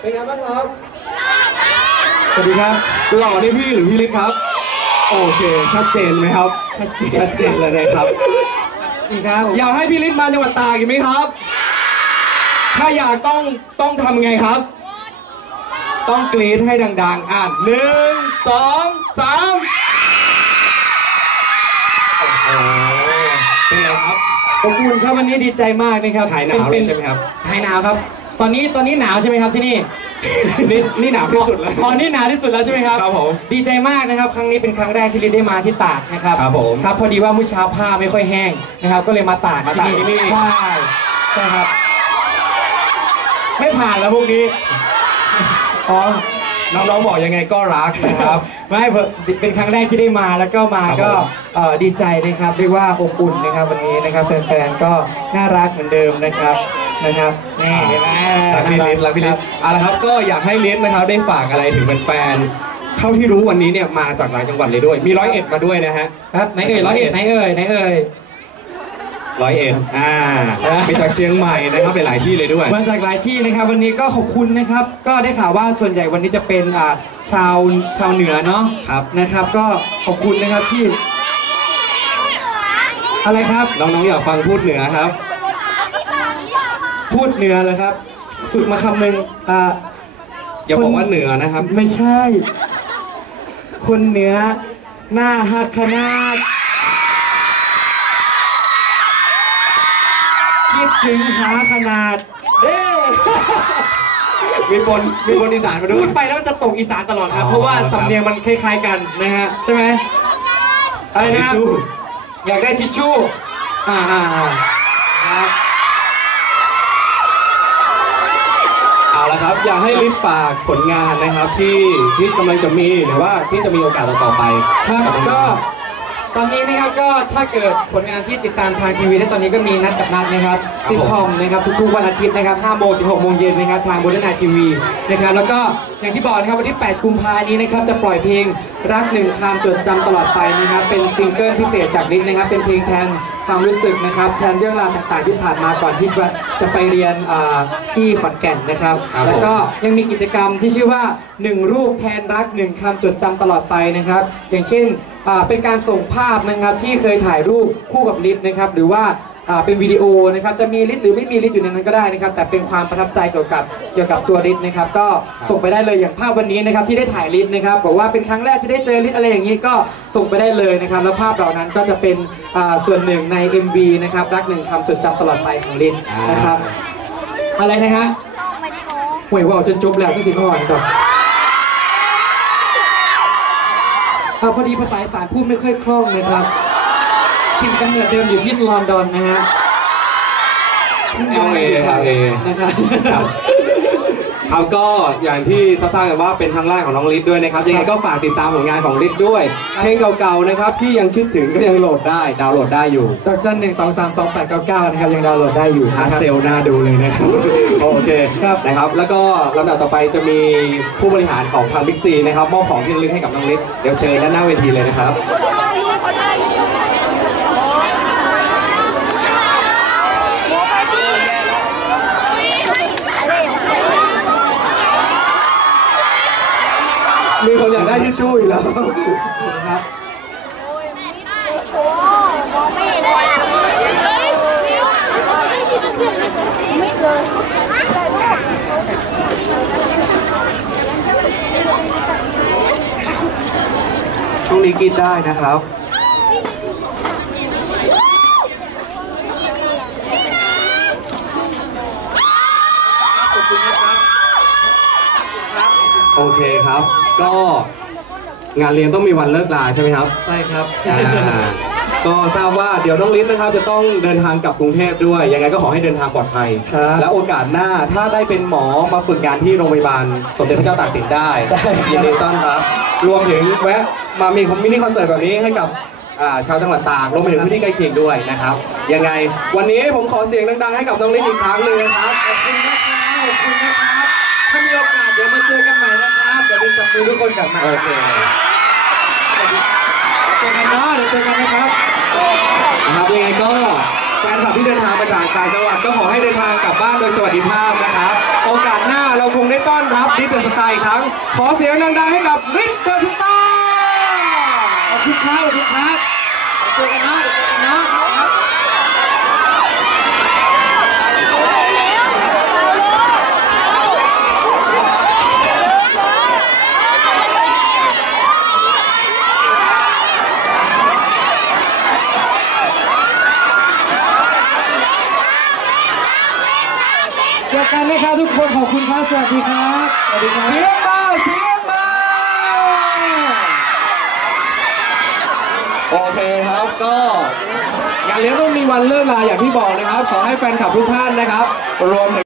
เป็นไงบ้างครับ สวัสดีครับ หล่อนี่พี่หรือพี่ลิศครับ โอเค ชัดเจนไหมครับ ชัดเจนชัดเจนเลยนะครับ ดีครับผมอยากให้พี่ลิศมาจังหวัดตากอีกไหมครับ ถ้าอยากต้องต้องทำไงครับ ต้องกรี๊ดให้ดัง ๆ อะหนึ่งสองสามโอ้โหเป็นไงครับอบอุ่นครับวันนี้ดีใจมากนะครับหายหนาวเลยป็ใช่ไหมครับ หายหนาวครับ ตอนนี้ตอนนี้หนาวใช่ไหมครับที่นี่ นี่นี่หนาวที่สุดแล้ว ตอนนี้หนาวที่สุดแล้วใช่ไหมครับครับผมดีใจมากนะครับ ครั้งนี้เป็นครั้งแรกที่ลิศได้มาที่ตากนะครับครับผมครับพอดีว่าเมื่อเช้าผ้าไม่ค่อยแห้งนะครับ ก็เลยมาตากมาตากที่นี่ ใช่ใช่ครับ ไม่ผ่านแล้วพวกนี้อ๋อ น้องๆบอกยังไงก็รักนะครับ ไม่เพิ่งเป็นครั้งแรกที่ได้มาแล้วก็มาครับก็ผมเอ่อดีใจนะครับเรียกว่าอบอุ่นนะครับวันนี้นะครับแฟนๆก็น่ารักเหมือนเดิมนะครับ นะครับนี่เห็นไหมรักพี่ลิศรักพี่ลิศเอาละครับก็อยากให้ลิศนะครับได้ฝากอะไรถึงแฟนๆเท่าที่รู้วันนี้เนี่ยมาจากหลายจังหวัดเลยด้วย มีร้อยเอ็ดมาด้วยนะฮะครับไหนเอ่ยร้อยเอ็ดไหนเอ่ยไหนเอ่ยร้อยเอ็ดอ่าอ่ามีจากเชียงใหม่นะครับไปหลายที่เลยด้วยมาจากหลายที่นะครับ วันนี้ก็ขอบคุณนะครับ ก็ได้ข่าวว่าส่วนใหญ่วันนี้จะเป็นอ่าชาวชาวเหนือเนาะครับนะครับ ก็ขอบคุณนะครับที่ อะไรครับน้องๆอยากฟังพูดเหนือครับ พูดเหนือเหรอครับ ฝึกมาคำหนึ่งอ่าอย่าบอกว่าเหนือนะครับ ไม่ใช่ คนเหนือหน้าหักขนาดคิดถึงหาขนาดเด้มีปนมีปนอีสานมาด้พูวยดไปแล้วมันจะตกอีสานตลอดครับอ๋อเพราะว่าครับตำเนียงมันคล้ายๆกันนะฮะใช่ไหมอะไรนะทิชชู่อยากได้ทิชชู่อ่าอ่าอ่า ครับเอาละครับ อยากให้ลิศฝากผลงานนะครับที่ที่กำลังจะมีหรือว่าที่จะมีโอกาสต่อๆไปครับกับน้ก็อง ตอนนี้นะครับก็ถ้าเกิดผลงานที่ติดตามทางทีวีได้ตอนนี้ก็มีนัดกับนัดนะครับซิทคอมนะครับทุกๆวันอาทิตย์นะครับ5โมงถึง6โมงเย็นนะครับทางบนไนทีวีนะครับแล้วก็อย่างที่บอกนะครับวันที่ 8 กุมภานี้นะครับจะปล่อยเพลงรักหนึ่งคำจดจำตลอดไปนะครับเป็นซิงเกิลพิเศษจากนิดนะครับเป็นเพลงแทนความรู้สึกนะครับแทนเรื่องราวต่างๆที่ผ่านมาก่อนที่จะจะไปเรียนอ่าที่ขอนแก่นนะครับครับผม แล้วก็ยังมีกิจกรรมที่ชื่อว่า 1 รูปแทนรัก 1คำจดจำตลอดไปนะครับ อย่างเช่นอ่า เป็นการส่งภาพนะครับที่เคยถ่ายรูปคู่กับลิศนะครับ หรือว่าอ่าเป็นวิดีโอนะครับจะมีลิศหรือไม่มีลิศอยู่ในนั้นก็ได้นะครับ แต่เป็นความประทับใจเกี่ยวกับเกี่ยวกับตัวลิศนะครับ ก็ส่งไปได้เลยอย่างภาพวันนี้นะครับที่ได้ถ่ายลิศนะครับบอกว่าเป็นครั้งแรกที่ได้เจอลิศอะไรอย่างนี้ก็ส่งไปได้เลยนะครับ แล้วภาพเหล่านั้นก็จะเป็นอ่าส่วนหนึ่งใน MV นะครับรักหนึ่งคำจดจำตลอดไปของลิศนะครับ อะไรนะฮะห่วยว่าวจนจบแล้วที่สิงห์อ่อนดอก พอดีภาษาอีสานพูดไม่ค่อยคล่องนะครับถิ่นกำเนิดเดิมอยู่ที่ลอนดอนนะฮะ LA ครับ LA นะครับ ครับ ครับก็อย่างที่ทราบๆกันว่าเป็นครั้งแรกของน้องลิศด้วยนะครับยังไงก็ฝากติดตามผลงานของลิศด้วย เพลงเก่าๆนะครับที่ยังคิดถึงก็ยังโหลดได้ดาวน์โหลดได้อยู่ดอกจันหนึ่งสองสามสองแปดเก้าเก้านะครับยังดาวน์โหลดได้อยู่ฮานะครับ เซลน่าดูเลยนะครับ โอเคครับ นะครับ แล้วก็ลำดับต่อไปจะมีผู้บริหารของทางบิ๊กซีนะครับมอบของที่ระลึกให้กับน้องลิศเดี๋ยวเชิญด้านหน้าเวทีเลยนะครับ มีคนอยากได้ที่ชู่อีกแล้วนะครับโอ้มองไม่เห็นเลยอะไม่เกินช่วงนี้กินได้นะครับ โอเคครับ ก็งานเรียนต้องมีวันเลิกลาใช่ไหมครับใช่ครับอ่าก็ทราบว่าเดี๋ยวน้องลิศนะครับ จะต้องเดินทางกลับกรุงเทพด้วย ยังไงก็ขอให้เดินทางปลอดภัย ครับ และโอกาสหน้าถ้าได้เป็นหมอมาฝึกงานที่โรงพยาบาล สมเด็จพระเจ้าตากสินได้ได้ครับยินดีต้อนรับ รวมถึงแวะมามีมินิคอนเสิร์ตแบบนี้ให้กับอ่าชาวจังหวัดตากรวมไปถึงพื้นที่ใกล้เคียงด้วยนะครับ ยังไงวันนี้ผมขอเสียงดังๆให้กับน้องลิศอีกครั้งหนึ่งนะครับขอบคุณนะครับขอบคุณนะครับ ถ้ามีโอกาสเดี๋ยวมาเจอกันใหม่นะครับ เดี๋ยวดูจับมือทุกคนกลับมาโอเคเจอกันเนาะเดี๋ยวเจอกันนะครับนะครับยังไงก็แฟนคลับที่เดินทางมาจากต่างจังหวัดก็ขอให้เดินทางกลับบ้านโดยสวัสดิภาพนะครับ โอกาสหน้าเราคงได้ต้อนอีกครั้ง ขอเสียงดังๆให้กับฤทธิ์เดอะสตาร์ขอบคุณครับขอบคุณครับเจอกันนะเดี๋ยวเจอกันนะครับ เจอ กันนะครับทุกคนขอบคุณครับสวัสดีครับสวัสดีครับเสียงมาเสียงมาโอเคครับก็งานเลี้ยงต้องมีวันเลิกลาอย่างที่บอกนะครับ ขอให้แฟนคลับทุกท่านนะครับ รวมถึง